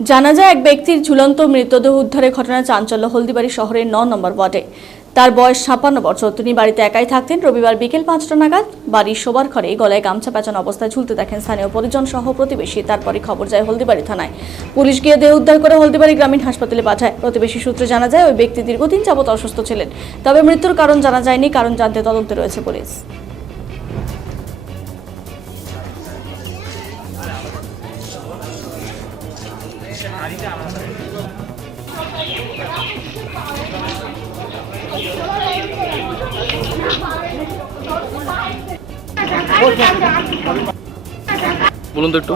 জানা যায়, এক ব্যক্তির ঝুলন্ত মৃতদেহ উদ্ধারের ঘটনায় চাঞ্চল্য হলদিবাড়ি শহরের ন নম্বর ওয়ার্ডে। তার বয়স ছাপ্পান্ন বছর। তিনি বাড়িতে একাই থাকতেন। রবিবার বিকেল পাঁচটা নাগাদ বাড়ির শোবার ঘরে গলায় গামছা পেঁচানো অবস্থায় ঝুলতে দেখেন স্থানীয় পরিজন সহ প্রতিবেশী। তারপরে খবর যায় হলদিবাড়ি থানায়। পুলিশ গিয়ে দেহ উদ্ধার করে হলদিবাড়ি গ্রামীণ হাসপাতালে পাঠায়। প্রতিবেশী সূত্রে জানা যায়, ওই ব্যক্তি দীর্ঘদিন যাবৎ অসুস্থ ছিলেন। তবে মৃত্যুর কারণ জানা যায়নি, কারণ জানতে তদন্তে রয়েছে পুলিশ। বলুন তো একটু।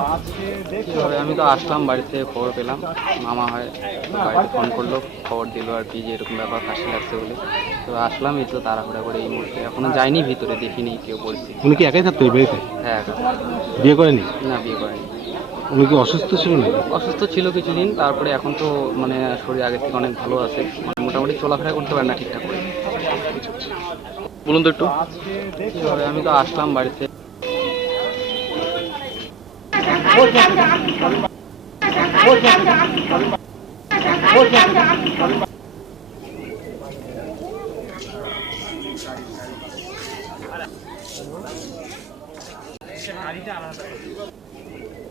আমি তো আসলাম বাড়িতে খবর পেলাম। মামা হয় বাড়িতে ফোন করল খবর দিল আর কি যে এরকম ব্যাপার ফাঁসি লাগছে বলে। তো আসলাম এই তো তাড়াহুড়া করে এই মুহূর্তে। এখনও যাইনি ভিতরে দেখিনি কেউ পরিস্থিতি। উনি কি একাই থাকতো এই বাড়িতে? হ্যাঁ একা। বিয়ে করেনি? না বিয়ে করেনি। উনি কি অসুস্থ ছিল নাকি? অসুস্থ ছিল কিছুদিন তারপরে এখন তো মানে শরীর আগের থেকে অনেক ভালো আছে। মানে মোটামুটি চলাফেরা করতে পারে না ঠিকঠাক করে। বলুন তো একটু। আমি তো আসলাম বাড়িতে।